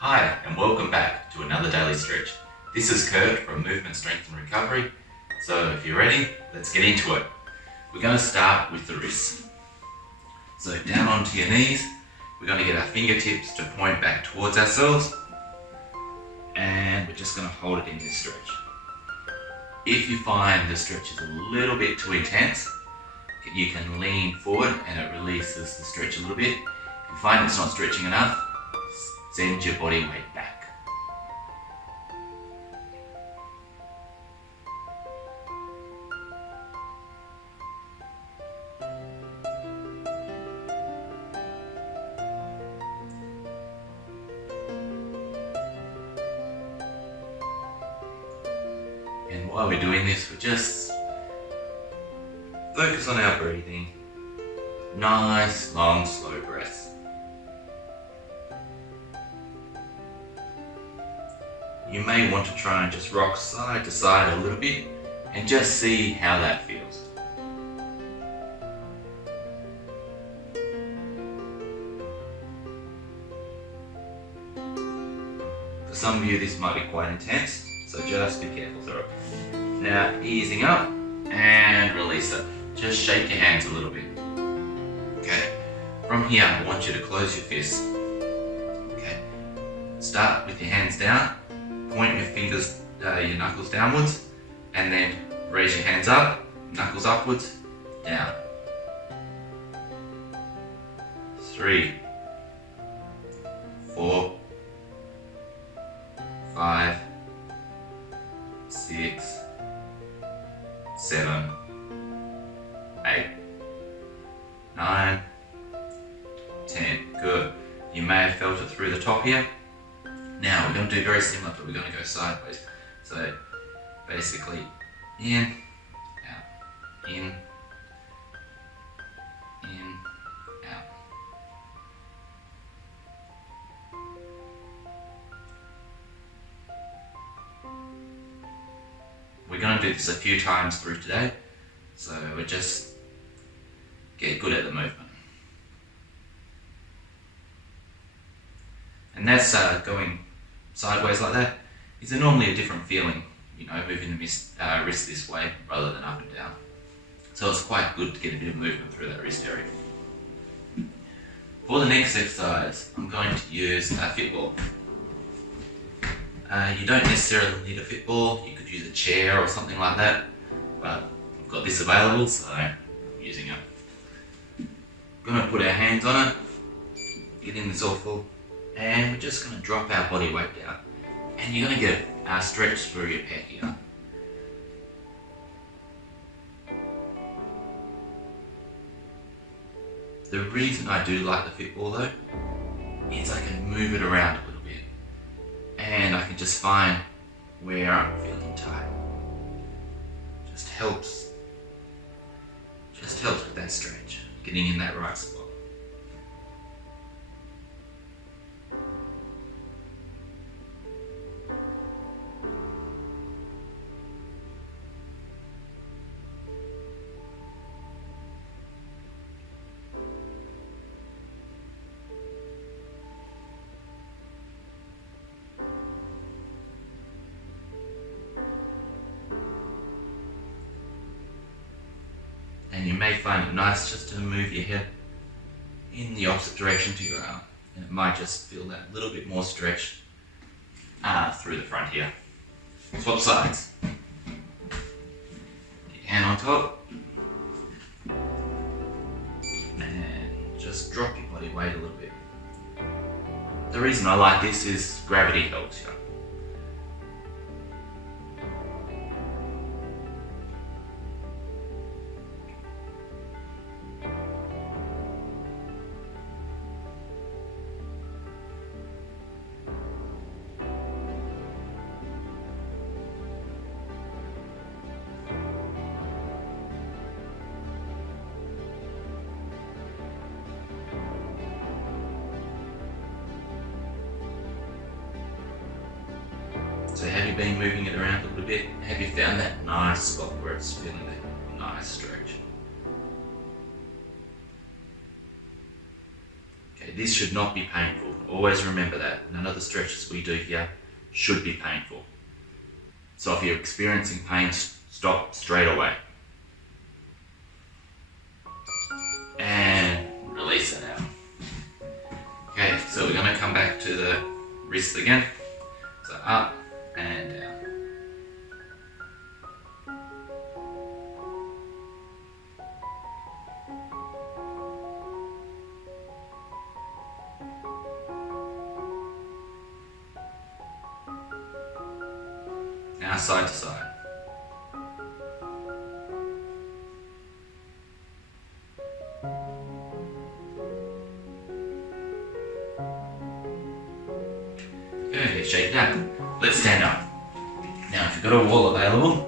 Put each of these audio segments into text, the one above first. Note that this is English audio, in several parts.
Hi, and welcome back to another daily stretch. This is Kurt from Movement, Strength and Recovery. So if you're ready, let's get into it. We're going to start with the wrists. So down onto your knees, we're going to get our fingertips to point back towards ourselves, and we're just going to hold it in this stretch. If you find the stretch is a little bit too intense, you can lean forward and it releases the stretch a little bit. If you find it's not stretching enough, send your body weight back. And while we're doing this, we're just focus on our breathing. Nice, long, slow breaths. You may want to try and just rock side to side a little bit and just see how that feels. For some of you this might be quite intense, so just be careful through it. Now easing up and release it. Just shake your hands a little bit. Okay, from here I want you to close your fists. Okay, start with your hands down. Point your fingers, your knuckles downwards, and then raise your hands up, knuckles upwards, down. 3, 4, 5, 6, 7, 8, 9, 10. Good. You may have felt it through the top here. Now we're going to do very similar, but we're going to go sideways. So basically in, out, in, out. We're going to do this a few times through today, so we're just get good at the movement. And that's going sideways like that is normally a different feeling, moving the wrist this way rather than up and down. So it's quite good to get a bit of movement through that wrist area. For the next exercise, I'm going to use a fit ball. You don't necessarily need a fit ball, you could use a chair or something like that, but I've got this available, so I'm using it. We're going to put our hands on it, get in this awful. And we're just going to drop our body weight down. And you're going to get a stretch through your pec here. The reason I do like the fit ball though, is I can move it around a little bit. And I can just find where I'm feeling tight. Just helps with that stretch, getting in that right spot. And you may find it nice just to move your head in the opposite direction to your arm. And it might just feel that little bit more stretch through the front here. Swap sides. Get your hand on top. And just drop your body weight a little bit. The reason I like this is gravity helps you. So have you been moving it around a little bit? Have you found that nice spot where it's feeling that nice stretch? Okay, this should not be painful. always remember that none of the stretches we do here should be painful. So if you're experiencing pain, stop straight away. And release it out. Okay, so we're going to come back to the wrists again. So up and down. Now side to side. Okay, shake that. Let's stand up. Now if you've got a wall available,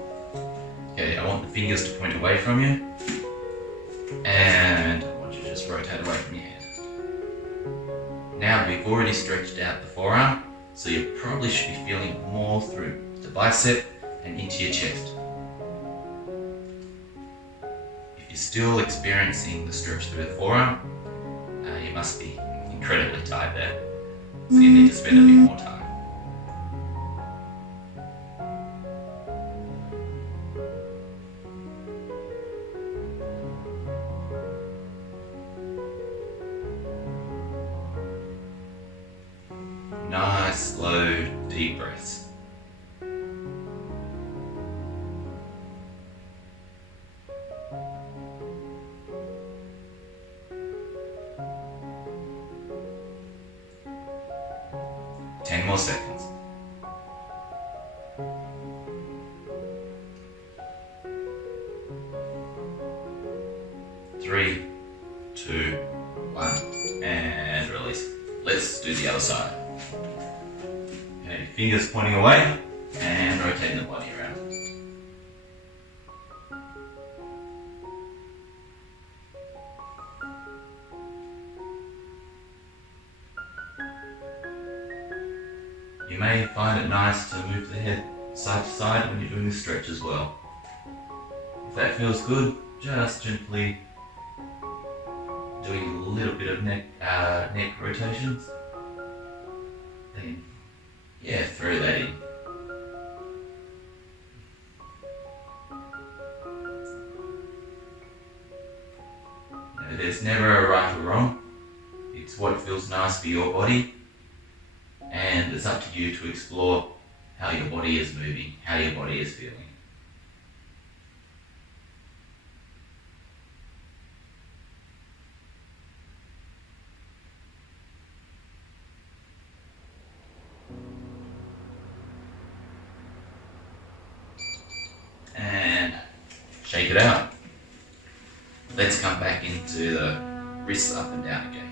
okay, I want the fingers to point away from you, and I want you to just rotate away from your hand. Now we've already stretched out the forearm, so you probably should be feeling more through the bicep and into your chest. If you're still experiencing the stretch through the forearm, you must be incredibly tired there, so you need to spend a bit more time. Nice, slow, deep breaths. Ten more seconds. 3, 2, 1, and release. Let's do the other side. Okay, fingers pointing away and rotating the body around. You may find it nice to move the head side to side when you're doing this stretch as well. If that feels good, just gently doing a little bit of neck rotations. Then, yeah, throw that in. There's never a right or wrong. It's what feels nice for your body, and it's up to you to explore how your body is moving, how your body is feeling. And shake it out. Let's come back into the wrists up and down again.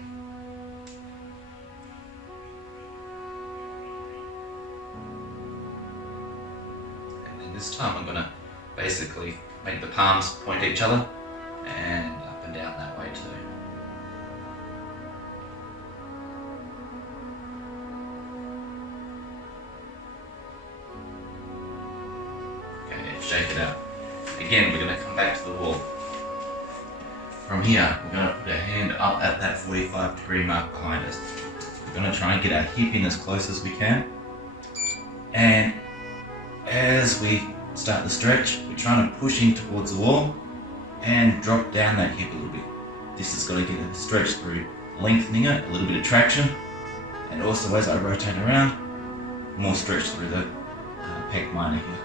And then this time I'm going to basically make the palms point at each other and up and down that way too. Okay, shake it out. Again, we're going to come back to the wall. From here, we're going to put our hand up at that 45-degree mark behind us. We're going to try and get our hip in as close as we can. And as we start the stretch, we're trying to push in towards the wall and drop down that hip a little bit. This has got to get the stretch through lengthening it, a little bit of traction, and also as I rotate around, more stretch through the pec minor here.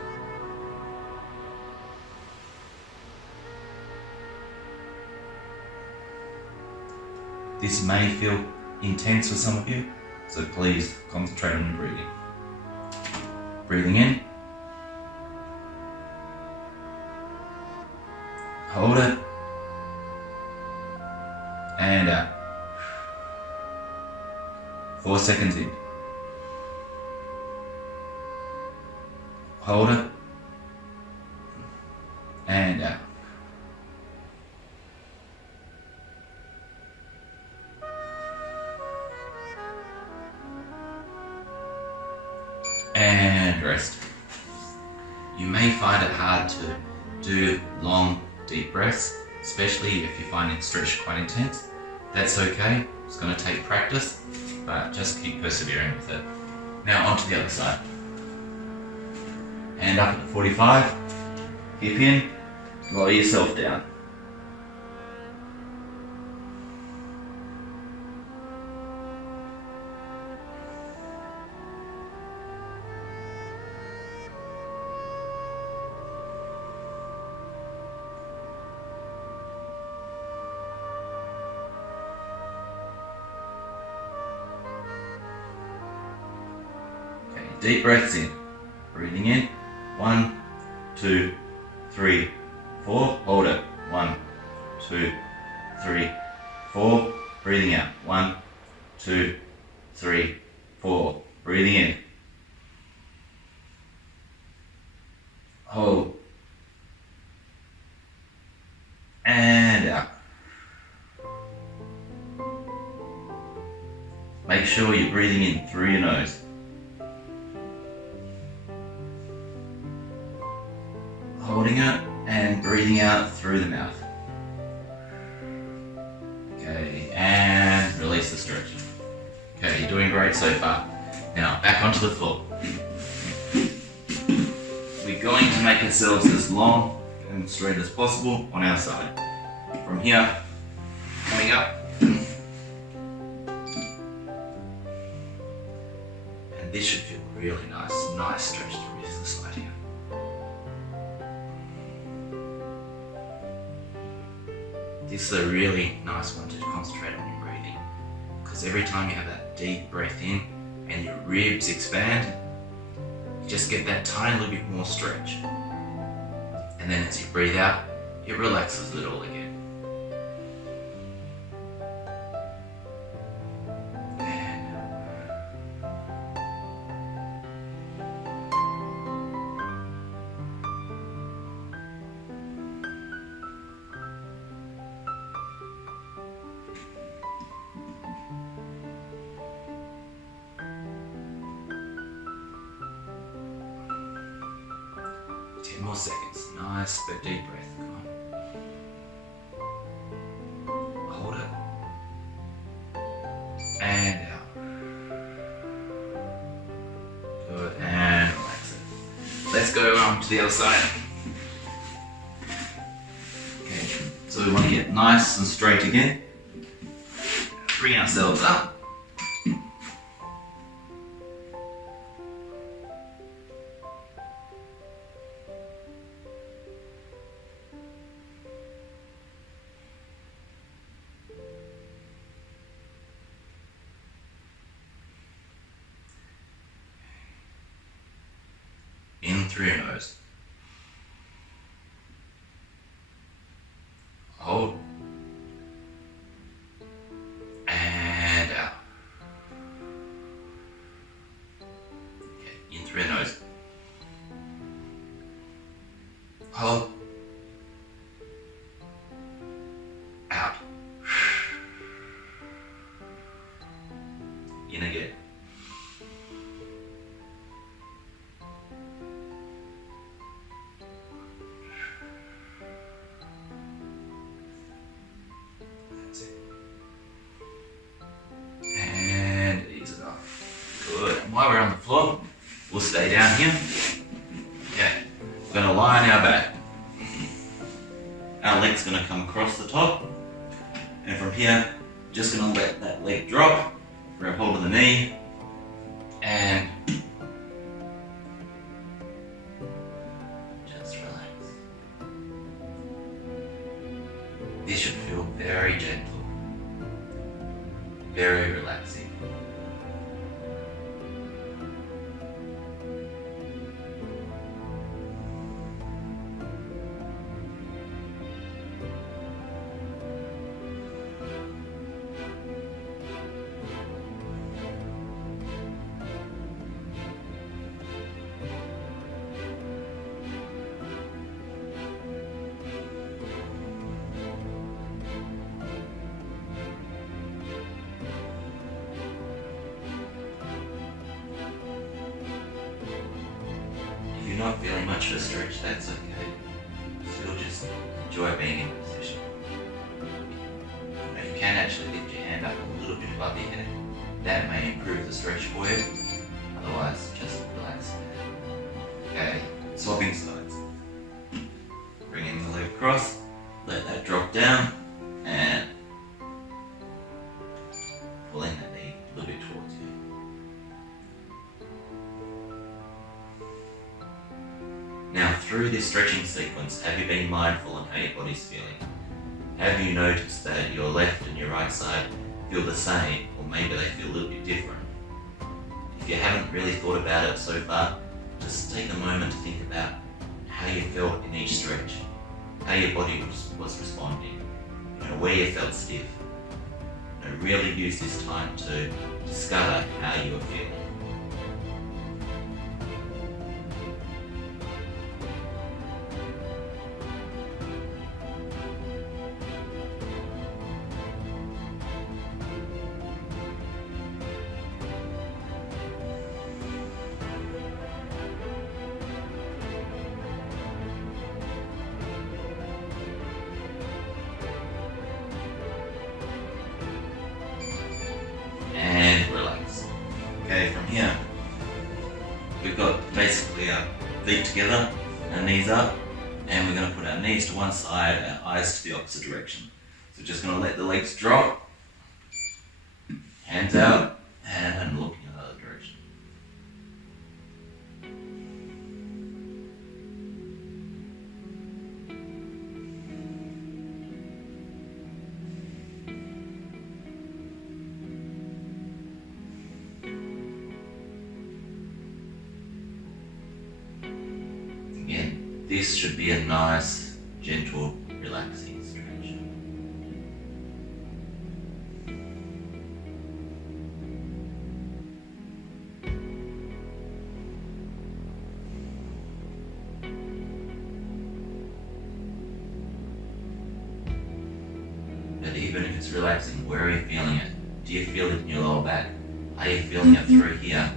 This may feel intense for some of you, so please concentrate on your breathing. Breathing in. Hold it. And out. 4 seconds in. Hold it. And out. And rest. You may find it hard to do long, deep breaths, especially if you're finding stretch quite intense. That's okay, it's going to take practice. but just keep persevering with it. Now onto the other side. Hand up at the 45, hip in, lower yourself down. Deep breaths in. Breathing in. 1, 2, 3, 4. Hold it. 1, 2, 3, 4. Breathing out. 1, 2, 3, 4. Breathing in. Hold. And out. Make sure you're breathing in through your nose. Holding it and breathing out through the mouth. Okay, and release the stretch. Okay, you're doing great so far. Now, back onto the floor. We're going to make ourselves as long and straight as possible on our side. From here, coming up. And this should feel really nice. Nice stretch through the side here. This is a really nice one to concentrate on your breathing, because every time you have that deep breath in and your ribs expand, you just get that tiny little bit more stretch. And then as you breathe out, it relaxes it all again. More seconds. Nice but deep breath. Come on. Hold it. And out. Good. And relax it. Let's go on to the other side. Okay. So we want to get nice and straight again. Bring ourselves up. In through your nose. Hold. And out. Okay, in through your nose. Hold. Out. In again. And ease it off. Good. And while we're on the floor, we'll stay down here. Okay. We're going to lie on our back. Our leg's going to come across the top. And from here, just going to let that leg drop. Grab hold of the knee. And just relax. This should feel very gentle. Very relaxing. If you're not feeling much of a stretch, that's okay. Still just enjoy being in position. Now you can actually lift your hand up a little bit above your head. That may improve the stretch for you. Otherwise, just relax. Okay, swapping sides. Bringing the leg across, let that drop down, and pulling that knee a little bit towards you. Now, through this stretching sequence, have you been mindful on how your body's feeling? Have you noticed that your left and your right side feel the same, or maybe they feel a little bit different? If you haven't really thought about it so far, just take a moment to think about how you felt in each stretch, how your body was responding, where you felt stiff. Really use this time to discover how you are feeling. Okay, from here, we've got basically our feet together, our knees up, and we're going to put our knees to one side, our eyes to the opposite direction. So just going to let the legs drop, hands out, and I'm looking in another direction. This should be a nice, gentle, relaxing stretch. But even if it's relaxing, where are you feeling it? Do you feel it in your lower back? Are you feeling it through here?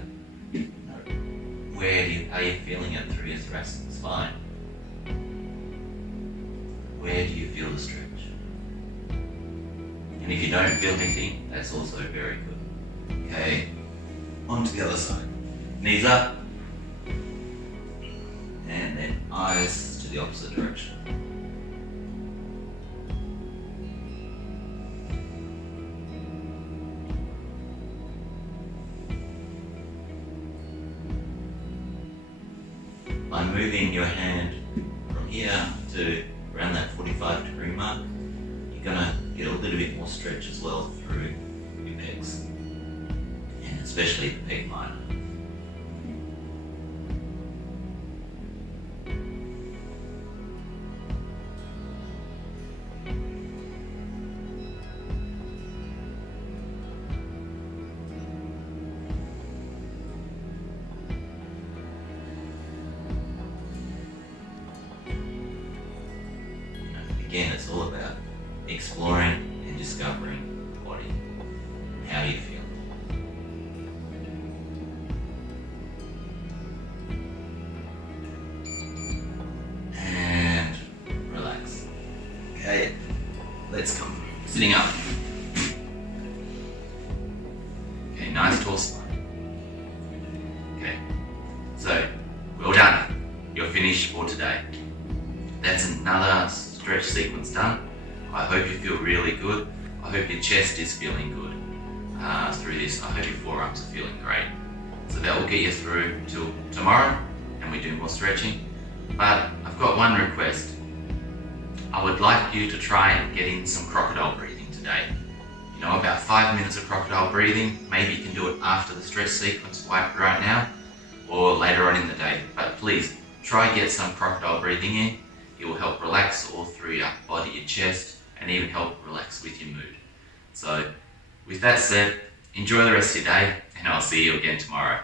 Are you feeling it through your thoracic spine? Where do you feel the stretch? And if you don't feel anything, that's also very good. Okay, on to the other side. Knees up, and then eyes to the opposite direction. By moving your hand from here to around that 45-degree mark, you're going to get a little bit more stretch as well through your pecs, and especially the pec minor. Again, it's all about exploring and discovering the body and how you feel. And relax. Okay, let's come sitting up. Okay, nice tall spine. Okay, so well done. You're finished for today. That's another stretch sequence done. I hope you feel really good. I hope your chest is feeling good through this. I hope your forearms are feeling great. So that will get you through till tomorrow, and we do more stretching. But I've got one request. I would like you to try and get in some crocodile breathing today. About 5 minutes of crocodile breathing. Maybe you can do it after the stretch sequence right now, or later on in the day. But please, try and get some crocodile breathing in. It will help relax all through your body, your chest, and even help relax with your mood. So with that said, enjoy the rest of your day, and I'll see you again tomorrow.